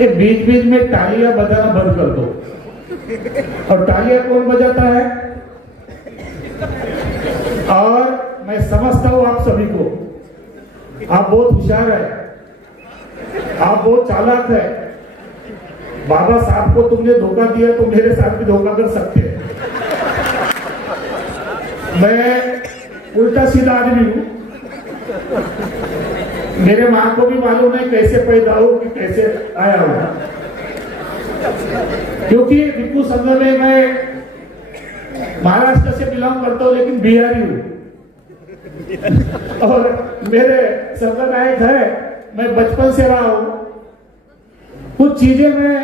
ये बीच बीच में तालियां बजाना बंद कर दो। और तालियां कौन बजाता है? और मैं समझता हूं आप सभी को, आप बहुत होशियार है, आप बहुत चालाक है। बाबा साहब को तुमने धोखा दिया तो मेरे साथ भी धोखा कर सकते हैं। मैं उल्टा सीधा आदमी हूं। मेरे मां को भी मालूम है कैसे पैदा हो कि कैसे आया हूं, क्योंकि भिक्षु संघ में मैं महाराष्ट्र से बिलोंग करता हूं लेकिन बिहारी हूं। और मेरे संघ नायक है, मैं बचपन से रहा हूं। कुछ चीजें मैं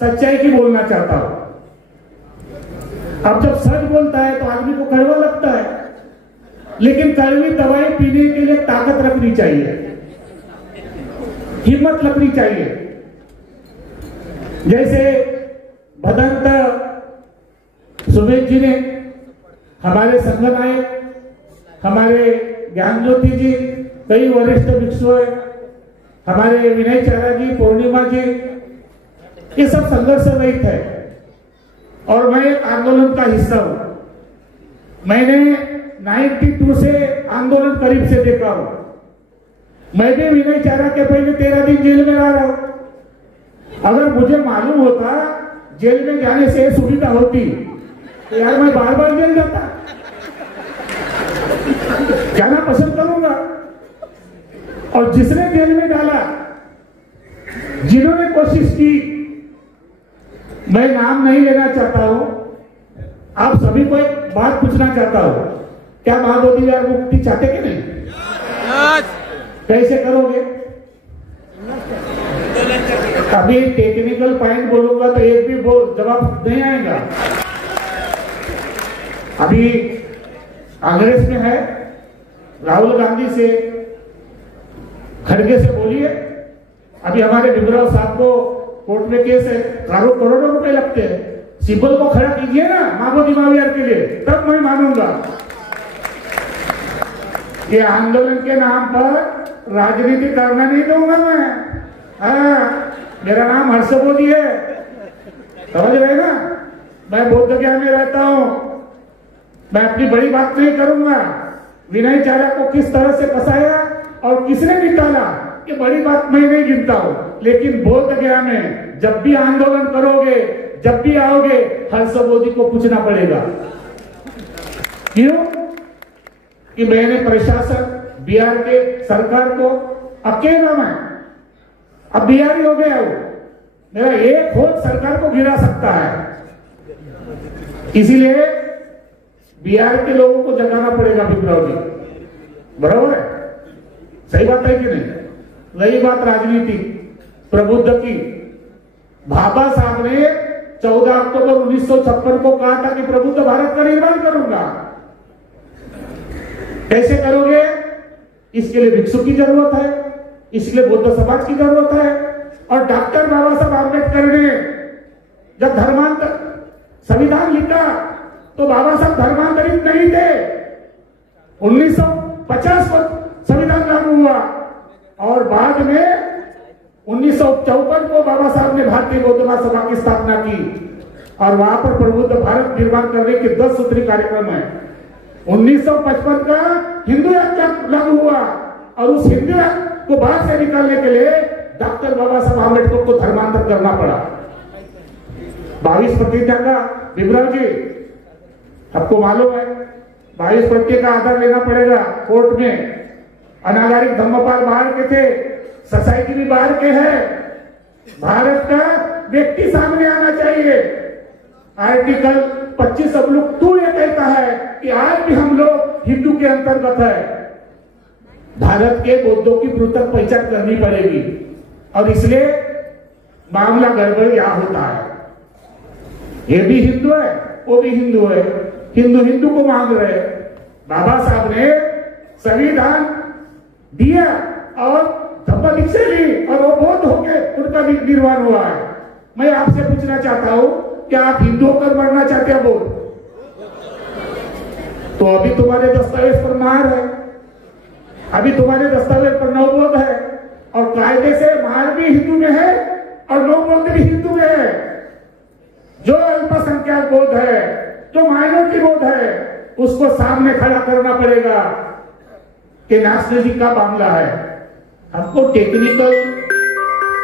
सच्चाई की बोलना चाहता हूं। अब जब सच बोलता है तो आदमी को कड़वा लगता है, लेकिन कड़वी दवाई पीने के लिए ताकत रखनी चाहिए, हिम्मत रखनी चाहिए। जैसे भदंत सुमेश जी ने, हमारे संघ नायक, हमारे ज्ञान ज्योति जी, कई वरिष्ठ भिक्षु है, हमारे विनय चारा जी, पूर्णिमा जी, ये सब संघर्ष रहित है। और मैं एक आंदोलन का हिस्सा हूं। मैंने 92 से आंदोलन करीब से देखा हूं। मैं भी विनय चारा के पहले 13 दिन जेल में रह रहा हूं। अगर मुझे मालूम होता जेल में जाने से सुविधा होती तो यार मैं बार बार जेल जाता, जाना पसंद करूंगा। और जिसने जेल में डाला, जिन्होंने कोशिश की, मैं नाम नहीं लेना चाहता हूं, आप सभी को एक बात पूछना चाहता हूं, क्या महाबोधि यार मुक्ति चाहते कि नहीं? कैसे करोगे? अभी टेक्निकल पॉइंट बोलूंगा तो एक भी जवाब नहीं आएगा। अभी कांग्रेस में है, राहुल गांधी से, खड़गे से बोलिए। अभी हमारे विभराव साहब को कोर्ट में केस है, करोड़ों रुपए लगते हैं। सिब्बल को खड़ा कीजिए ना महाबोधि मावियार के लिए, तब मैं मानूंगा। ये आंदोलन के नाम पर राजनीति करना नहीं दूंगा मैं। मेरा नाम हर्षबोधि है, समझ रहे ना? मैं बौद्ध ज्ञान में रहता हूं, मैं अपनी बड़ी बात नहीं करूंगा। विनय चारा को किस तरह से फंसाया और किसने निकाला, ये बड़ी बात मैं नहीं गिनता हूं। लेकिन बौद्ध ज्ञान में जब भी आंदोलन करोगे, जब भी आओगे, हर्षबोधि को पूछना पड़ेगा। क्यों? कि मैंने प्रशासन, बिहार के सरकार को अकेला मैं, अब बिहारी हो गया हूं, मेरा एक वोट सरकार को गिरा सकता है। इसीलिए बिहार के लोगों को जगाना पड़ेगा विप्लव जी, बराबर है? सही बात है कि नहीं? रही बात राजनीति प्रबुद्ध की, बाबा साहब ने 14 अक्टूबर 1956 को कहा था कि प्रबुद्ध भारत का निर्माण करूंगा। कैसे करोगे? इसके लिए भिक्षु की जरूरत है, इसके लिए बौद्ध समाज की जरूरत है। और डॉक्टर बाबा साहब आम्बेडकर ने जब धर्मांतर संविधान लिखा तो बाबा साहब धर्मांतरित नहीं थे। 1950 को संविधान लागू हुआ और बाद में 1954 को बाबा साहब ने भारतीय बौद्ध महासभा की स्थापना की और वहां पर प्रबुद्ध भारत निर्माण करने के 10 सूत्री कार्यक्रम है। 1955 का हिंदू एक्ट लागू हुआ और उस हिंदू एक्ट को बाहर से निकालने के लिए डॉक्टर बाबा साहब आम्बेडकर को धर्मांतर करना पड़ा। 22 प्रतिज्ञा का विवरण जी आपको मालूम है, 22 प्रतिज्ञा का आधार लेना पड़ेगा कोर्ट में। अनागारिक धम्मपाल बाहर के थे, सोसाइटी भी बाहर के हैं। भारत का व्यक्ति सामने आना चाहिए। आर्टिकल 25(2) ये कहता है कि आज भी हम लोग हिंदू के अंतर्गत है। भारत के बौद्धों की पृथक पहचान करनी पड़ेगी और इसलिए मामला गड़बड़ यहां होता है। ये भी हिंदू है, वो भी हिंदू है, हिंदू हिंदू को मांग रहे। बाबा साहब ने संविधान दिया और धम्म दीक्षा ली और वो बौद्ध होके उनका निर्माण हुआ है। मैं आपसे पूछना चाहता हूं, क्या आप हिंदू होकर मरना चाहते हैं बौद्ध? तो अभी तुम्हारे दस्तावेज पर मार है, अभी तुम्हारे दस्तावेज पर नवबोध है और कायदे से मार भी हिंदू में है और लोग बोलते भी हिंदू है। जो अल्पसंख्यक बोध है, जो माइनॉरिटी बोध है, उसको सामने खड़ा करना पड़ेगा कि नेशनलिज्म का मामला है। हमको टेक्निकल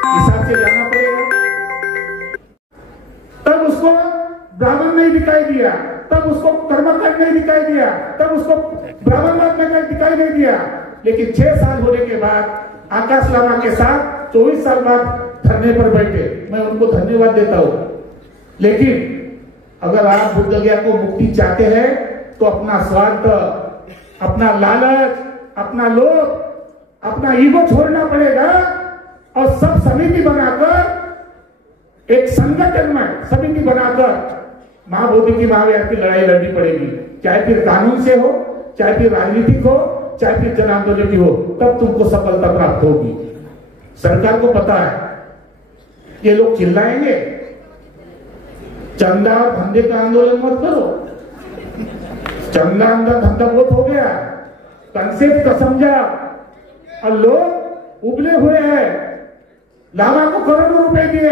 हिसाब से जाना पड़ेगा। तब उसको ब्राह्मण नहीं दिखाई दिया, तब उसको कर्मकांड नहीं दिखाई दिया, तब उसको ब्राह्मणवाद में दिखाई नहीं दिया। लेकिन 6 साल होने के बाद आकाश लामा के साथ 24 साल बाद धरने पर बैठे, मैं उनको धन्यवाद देता हूं। लेकिन अगर आप बुद्ध गया को मुक्ति चाहते हैं तो अपना स्वार्थ, अपना लालच, अपना लोभ, अपना ईगो छोड़ना पड़ेगा और सब समिति बनाकर, एक संगठन में समिति बनाकर महाबोधि की महावीर की लड़ाई लड़नी पड़ेगी। चाहे फिर कानून से हो, चाहे फिर राजनीतिक हो, चाहे फिर जन आंदोलन की हो, तब तुमको सफलता प्राप्त होगी। सरकार को पता है ये लोग चिल्लाएंगे, चंदा और धंधे का आंदोलन मत करो। चंदा धंधा बहुत हो गया, कंसेप्ट का समझा, और लोग उबले हुए हैं। लामा को करोड़ों रुपए दिए।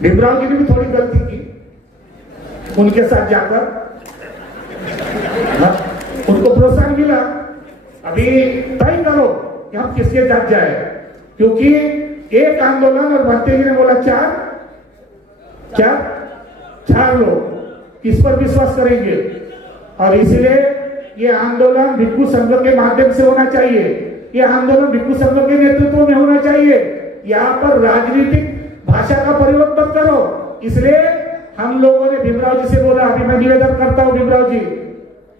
भीमराव जी ने भी थोड़ी गलती की, उनके साथ जाकर उनको प्रोत्साहन मिला। अभी तय करो कि हम किसके साथ जाए, क्योंकि एक आंदोलन और भट्टे जी ने बोला 4 लोग किस पर विश्वास करेंगे। और इसलिए ये आंदोलन भिक्षु संघ के माध्यम से होना चाहिए, ये आंदोलन भिक्षु संघ के नेतृत्व में होना चाहिए। यहाँ पर राजनीतिक भाषा का प्रयोग मत करो। इसलिए हम लोगों ने भीमराव जी से बोला, अभी मैं निवेदन करता हूं भीमराव जी,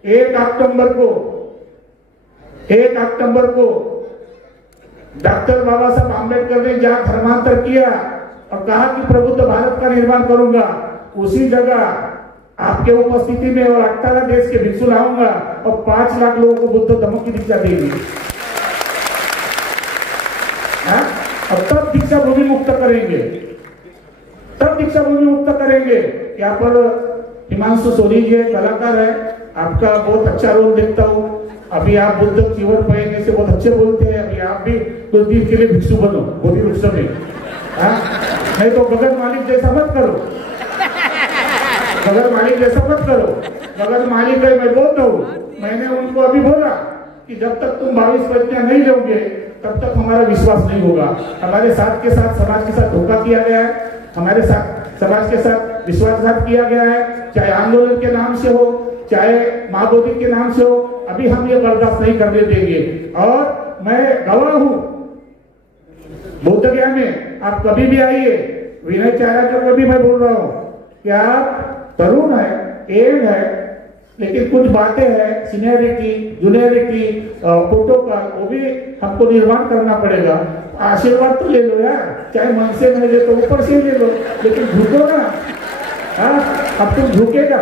1 अक्टूबर को डॉक्टर बाबा साहब आम्बेडकर ने जहां धर्मांतर किया और कहा कि प्रबुद्ध भारत का निर्माण करूंगा, उसी जगह आपके उपस्थिति में और 18 देश के भिक्षु लाऊंगा और 5 लाख लोगों को बुद्ध धर्म की दीक्षा देंगे। और तब दीक्षा भूमि मुक्त करेंगे, तब दीक्षा भूमि मुक्त करेंगे। यहाँ पर हिमांशु सोनी जी कलाकार है, आपका बहुत अच्छा रोल देखता हूँ। अभी आप बुद्ध चीवर पहनने से बहुत अच्छे बोलते हैं। अभी आप भी कुछ दिन के लिए भिक्षु बनो बोधि वृक्ष में, नहीं तो गगन मालिक जैसा मत करो, गगन मालिक जैसा मत करो। गगन मालिक है, मैं बोलता हूँ, मैंने उनको अभी बोला कि जब तक तुम 22 प्रतियां नहीं लोगे तब तक हमारा विश्वास नहीं होगा। हमारे साथ के साथ समाज के साथ धोखा किया गया है, हमारे साथ समाज के साथ विश्वासघात किया गया है, चाहे आंदोलन के नाम से हो, चाहे महाबोधि के नाम से हो। अभी हम ये बर्दाश्त नहीं करने देंगे। और मैं गवाह हूं बुद्ध गया में, आप कभी भी आइए, विनय चारा जो कभी मैं बोल रहा हूं कि आप तरुण है, एज है, लेकिन कुछ बातें हैं, सीनियरिटी, जूनियरिटी, प्रोटोकॉल, वो भी हमको निर्माण करना पड़ेगा। आशीर्वाद तो ले लो यार, चाहे मन से नहीं ले तो ऊपर से ले लो, लेकिन झुको ना। अब तुम झुकेगा,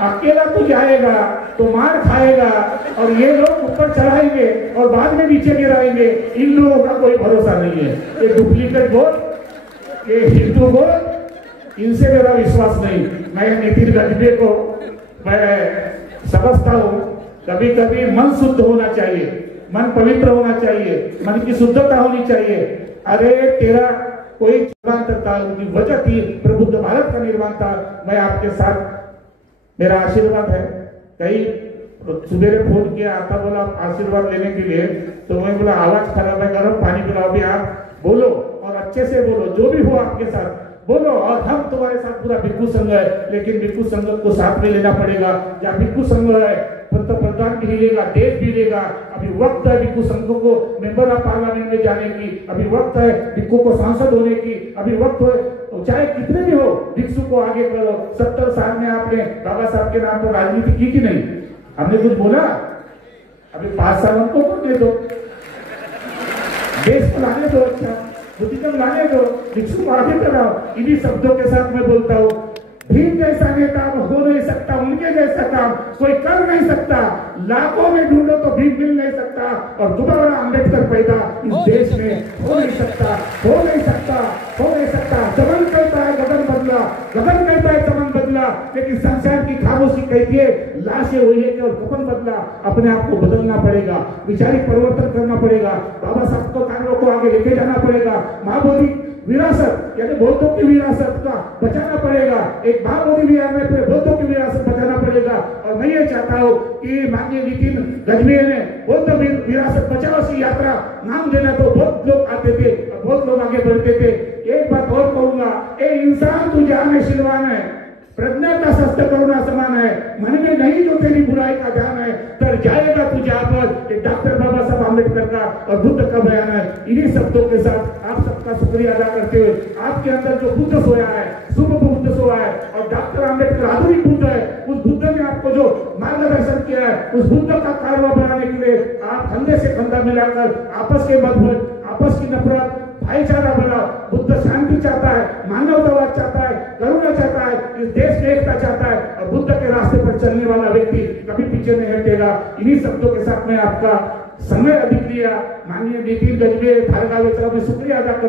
अकेला तू जाएगा तो मार खाएगा, और ये लोग ऊपर चढ़ाएंगे और बाद में नीचे गिराएंगे। इन लोगों का कोई भरोसा नहीं है। ये डुप्लीकेट वोट, ये हिंदू वोट, इनसे मेरा विश्वास नहीं। मैं नितिन गजबे को मैं समझता हूँ, कभी कभी मन शुद्ध होना चाहिए, मन पवित्र होना चाहिए, मन की शुद्धता होनी चाहिए। अरे तेरा कोई निर्माण उनकी वजह थी, प्रबुद्ध भारत का निर्माण था। मैं आपके साथ, मेरा आशीर्वाद है। कई सुबह फोन किया, आता बोला आशीर्वाद लेने के लिए, तो मैं बोला आवाज खराब है, गर्म पानी पिलाओ। भी आप बोलो और अच्छे से बोलो, जो भी हो आपके साथ बोलो। और हम तुम्हारे साथ पूरा भिक्षु संघ है, लेकिन भिक्षु संघ को साथ में लेना पड़ेगा। जहाँ भिक्षु संघ है, पंतप्रधान भी हिलेगा, देश भी हिलेगा। अभी वक्त है भिक्षु संघ को मेंबर ऑफ पार्लियामेंट में जाने की, अभी वक्त है भिक्षु को सांसद होने की, अभी वक्त है, चाहे कितने भी हो, भिक्षु को आगे करो। 70 साल में आपने बाबा साहब के नाम पर राजनीति की कि नहीं? हमने कुछ बोला? अभी 5 साल हमको करने दो, देश को लाने दो, अच्छा बुद्धिज्म लाने दो, भिक्षु को आगे कराओ। इन्हीं शब्दों के साथ मैं बोलता हूँ, भीम जैसा नेता हो नहीं सकता, उनके जैसा काम कोई कर नहीं सकता। लाखों में ढूंढो तो भीम मिल नहीं सकता, और दोबारा अम्बेडकर पैदा इस देश में हो नहीं सकता, हो नहीं सकता, हो नहीं सकता। चमन कहता है गगन बदला, गगन कहता है चमन बदला, लेकिन संसार की खामोशी कहती है लाश ये वही है कि और कफन बदला, अपने आप को बदलना पड़ेगा, विचारिक परिवर्तन करना पड़ेगा, बाबा साहब को कार्यों को आगे लेके जाना पड़ेगा, महाबोधि विरासत यानी बौद्धों की विरासत का बचाना पड़ेगा, एक महाबोधि विहार में फिर बौद्धों की विरासत बचाना पड़ेगा। और मैं ये चाहता हूँ कि माननीय नितिन गजभिये ने बौद्ध विरासत बचाओ की यात्रा नाम देना तो बहुत लोग आते थे और बहुत लोग आगे बढ़ते थे। एक बात और कहूंगा, ए इंसान तू जान है शिलवान है, प्रज्ञा का शस्त्र करुणा समान है, मन में नहीं जो तेरी बुराई का ध्यान है, तर जाएगा तू जहाँ पर। ये डॉक्टर बाबा साहब आम्बेडकर का और बुद्ध का बयान है। इन्हीं शब्दों के साथ आप सबका शुक्रिया अदा करते हुए, आपके अंदर जो बुद्ध सोया है, शुभ बुद्ध सोया है और डॉक्टर आम्बेडकर आधुनिक बुद्ध है, उस बुद्ध ने आपको जो मार्गदर्शन किया है, उस बुद्ध का कारवा बनाने के लिए आप कंधे से कंधा मिलाकर आपस के मतभेद, आपस की नफरत, भाईचारा बनाओ। बुद्ध शांति चाहता है, मानवतावाद चाहता है, करुणा चाहता है, इस देश में एकता चाहता है और बुद्ध के रास्ते पर चलने वाला व्यक्ति कभी पीछे नहीं हटेगा। इन्हीं शब्दों के साथ मैं आपका समय अधिक लिया, माननीय नितिन गजभिये थारगावे में शुक्रिया अदा करता हूं।